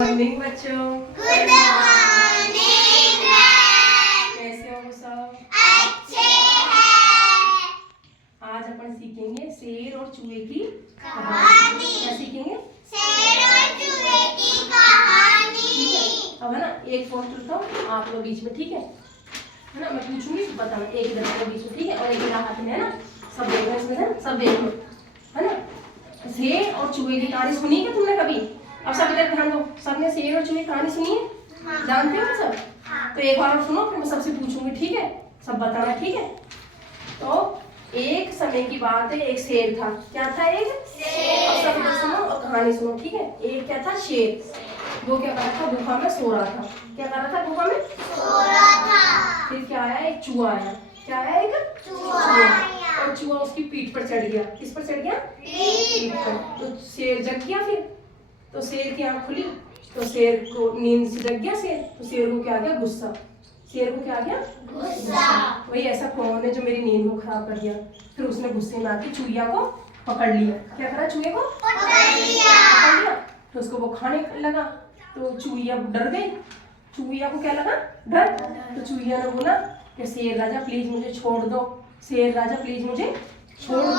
Morning बच्चों। Good morning. कैसे हो सब? अच्छे हैं। आज अपन सीखेंगे शेर और चूहे की कहानी। क्या सीखेंगे? शेर और चूहे की कहानी। अब है ना, एक पोस्टर तो आप लोग बीच में, ठीक है ना? मैं पूछूंगी तो बताना, एक इधर के बीच में, ठीक है? और एक इधर हाथ में, है ना? सब देखो इसमें से, सब देखो, है ना? शेर और चूहे की कहानी सुनी क्या तुमने कभी? अब सब इधर ध्यान दो। सबने शेर और चूहे की कहानी सुनी है? हाँ। जानते हो ना सब? हाँ। तो एक बार और सुनो, फिर मैं सबसे पूछूंगी, ठीक है? सब बताना, ठीक है? तो एक समय की बात है, एक शेर था। क्या था? एक शेर। अब सब इधर सुनो और कहानी सुनो, ठीक है? एक क्या था? शेर। वो क्या कर रहा था? गुफा में सो रहा था। क्या कर रहा था? गुफा में सो रहा था। फिर क्या आया? एक चूहा आया। क्या आया? एक चूहा आया। और चूहा उसकी पीठ पर चढ़ गया। किस पर चढ़ गया? पीठ पर। तो शेर जग गया। फिर तो शेर की आंख खुली, तो शेर को नींद से जग गया शेर। तो शेर को क्या आ गया? गुस्सा। शेर को क्या आ गया? गुस्सा। वही ऐसा कौन है जो मेरी नींद को खराब कर दिया? फिर उसने गुस्से में आके चूहिया को पकड़ लिया। क्या करा? चूहे को पकड़ लिया। पकड़ लिया। तो उसको वो खाने लगा। तो चूहिया डर गई। चूहिया को क्या लगा? डर। तो चूहिया ने बोला कि शेर राजा प्लीज मुझे छोड़ दो, शेर राजा प्लीज मुझे छोड़ दो,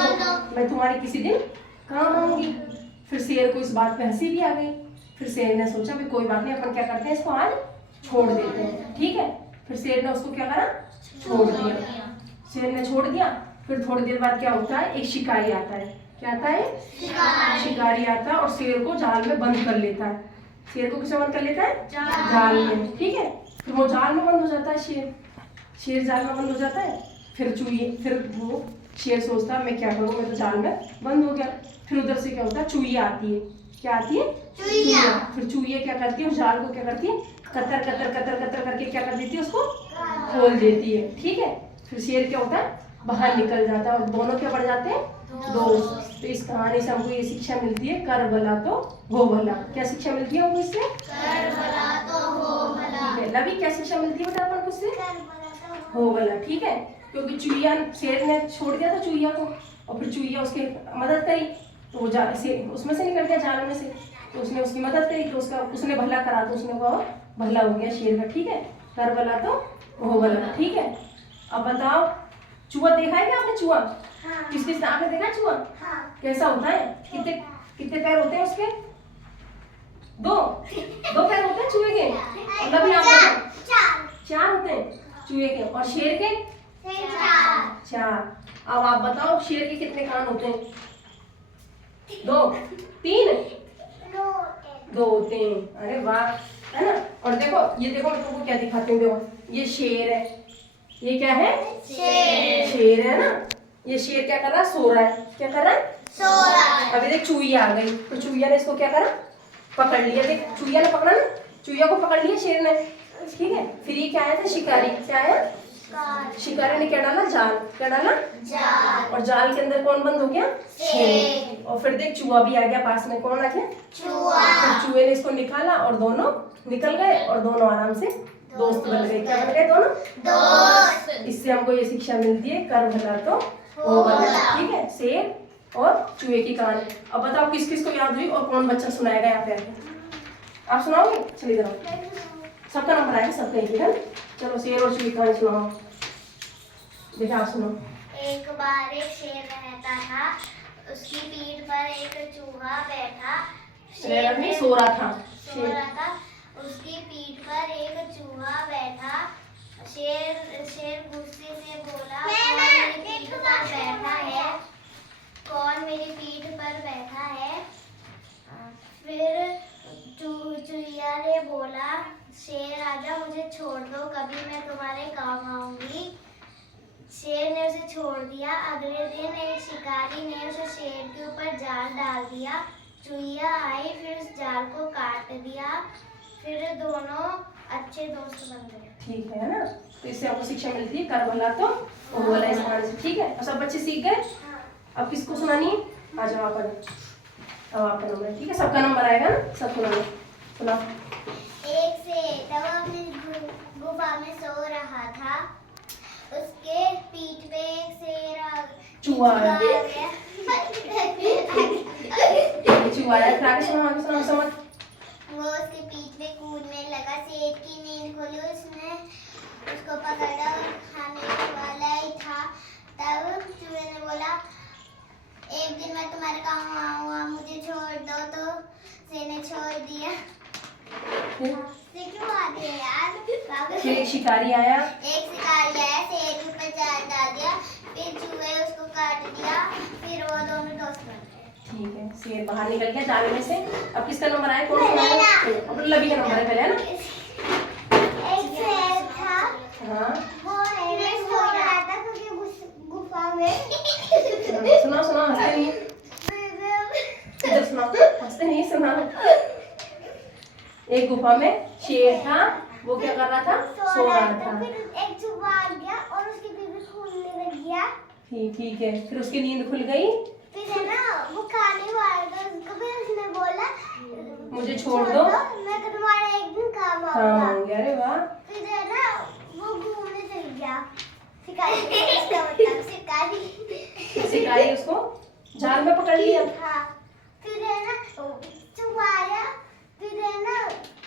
मैं तुम्हारे किसी दिन काम आऊंगी। फिर शेर को इस बात पे हंसी भी आ गई। फिर शेर ने सोचा भी कोई बात नहीं, अपन क्या करते हैं, इसको आज छोड़ देते हैं, ठीक है? फिर शेर ने उसको क्या करा? छोड़ दिया। शेर ने छोड़ दिया। फिर थोड़ी देर बाद क्या होता है? एक शिकारी आता है। क्या आता है? शिकारी आता है और शेर को जाल में बंद कर लेता है। शेर को किसमें बंद कर लेता है? जाल में, ठीक है? फिर वो जाल में बंद हो जाता है शेर। शेर जाल में बंद हो जाता है। फिर वो शेर सोचता है मैं क्या करूं, मैं तो जाल में बंद हो गया। फिर उधर से क्या होता है? चूहिया आती है। क्या आती है? चूहिया। फिर चूहिया क्या करती है? उस जाल को क्या करती है? कतर कतर कतर कतर करके क्या कर देती है? उसको खोल देती है, ठीक है? फिर शेर क्या होता है? बाहर निकल जाता है और दोनों क्या बन जाते हैं? दोस्त। तो इस कहानी से हमको ये शिक्षा मिलती है, कर भला तो हो भला। क्या शिक्षा मिलती है हमको इससे? कर भला तो हो भला। ठीक है लवी, क्या शिक्षा मिलती है बेटा अपन को इससे? कर भला तो हो भला, ठीक है? क्योंकि चूहिया, शेर ने छोड़ दिया था चूहिया को और फिर चूहिया उसकी मदद करी, तो वो उसमें से निकल गया जाल में से। तो उसने उसकी मदद करी, तो उसने भला करा, तो उसने कहा भला हो गया शेर का, ठीक है? कर भला तो हो भला, ठीक है? अब बताओ, चूहा देखा है क्या आपने? चूहा हाँ। किस किस आपने देखा है चूहा? हाँ। कैसा होता है? कितने कितने पैर होते हैं उसके? दो पैर होते हैं चूहे के। और अभी आप बताओ, चार होते हैं चूहे के। और शेर के? चार। अब आप बताओ शेर के कितने कान होते हैं? दो, तीन, दो होते हैं। अरे वाह, है ना? और देखो, ये देखो मैं तुमको क्या दिखाती हूँ, देखो ये शेर है। ये क्या है? शेर है ना? ये शेर क्या कर रहा है? सो रहा है। क्या कर रहा है? सो रहा है। अभी देख चूहिया आ गई, तो चूहिया ने इसको क्या करा? पकड़ लिया। देख चूहिया ने पकड़ा ना, चूहिया को पकड़ लिया शेर ने, ठीक है? फिर ये क्या आया था? शिकारी। क्या आया? शिकारी ने क्या डाला? जाल। क्या डाला? जाल। और जाल के अंदर कौन बंद हो गया? शेर। और फिर देख चूहा भी आ गया पास में। कौन आ गया? चूहा। फिर चूहे ने इसको निकाला और दोनों निकल गए और दोनों आराम से दोस्त बन गए। क्या बन गए? दोनों दोस्त। इससे हमको ये शिक्षा मिलती है, कर भला तो हो भला, ठीक है? शेर और चूहे की कहानी। अब बताओ किस किस को याद हुई और कौन बच्चा सुनाएगा यहाँ पे आके? आप सुनाओगे? चलिए इधर आओ। सबका नंबर आएगा, सबका एक है। चलो शेर और चूहे की कहानी सुनाओ। देखिए आप सुनो। एक बार एक शेर रहता था, उसकी पीठ पर एक चूहा बैठा। शेर में सो रहा था। सो रहा था। उसकी पीठ पर एक चूहा बैठा। शेर गुस्से से बोला, कौन मेरी पीठ पर बैठा है? कौन मेरी पीठ पर बैठा है? फिर चूहिया ने बोला, शेर राजा मुझे छोड़ दो, कभी मैं तुम्हारे काम आऊंगी। शेर ने उसे छोड़ दिया। अगले दिन एक शिकारी ने उसे शेर के ऊपर जाल डाल दिया। चूहिया आई, फिर उस जाल को काट दिया। फिर दोनों अच्छे दोस्त बन गए। ठीक है ना? तो इससे आपको शिक्षा मिलती है, कर भला तो हो भला, इस कहानी से, ठीक है? और सब बच्चे सीख गए। अब किसको सुनानी है? आ जाओ आप, अब आपका नंबर है, ठीक है? सबका नंबर आएगा ना, सब सुनाओ। सुनाओ। एक से तब अपनी गुफा में सो रहा था। उसके पीठ पे एक शेर चूहा आ गया। चूहा आया, फिर आगे सुनाओ, आगे सुनाओ, समझ। वो उसकी पीठ पे कूदने लगा। शेर की नींद खुली, उसने उसको पकड़ा और खाने वाला ही था। तब चूहे ने बोला, एक दिन मैं तुम्हारे काम आऊंगा, मुझे छोड़ दो। तो शेर ने छोड़ दिया। क्यों आते हैं यार? फिर एक शिकारी आया, एक शिकारी आया, शेर के ऊपर जाल डाल दिया, फिर चूहे उसको काट दिया, फिर वो दोनों दोस्त बन गए। ठीक है, शेर बाहर निकल गया जाले में से। अब किसका नंबर आया? कौन सा आया? अब लवी का नंबर है पहले, है ना? एक शेर था, हाँ वो सो रहा था क्योंकि गुफा में। सुना सुना, हंसते नहीं, इधर सुना, हंसते नहीं, सुना। एक गुफा में शेर था, वो क्या कर रहा था? सो रहा था। फिर एक चूहा आ गया और उसकी बीवी खूनने लग गया। ठीक है, फिर उसकी नींद खुल गई। फिर है ना, वो खाने वाला था उसको, फिर उसने बोला, मुझे छोड़ दो, मैं तुम्हारा एक दिन काम काम आऊंगा। आऊंगी। अरे वाह, फिर है ना, वो घूमने चल गया। शिकारी, इसका मतलब शिकारी। शिकारी उसको जाल में पकड़ लिया। हाँ, फिर है ना, चूहा आया, फिर है ना,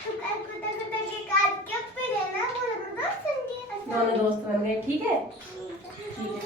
कुत्ता के काट के, फिर है ना, वो दोनों दोस्त बन गए। दोनों दोस्त बन गए। ठीक है, ठीक है।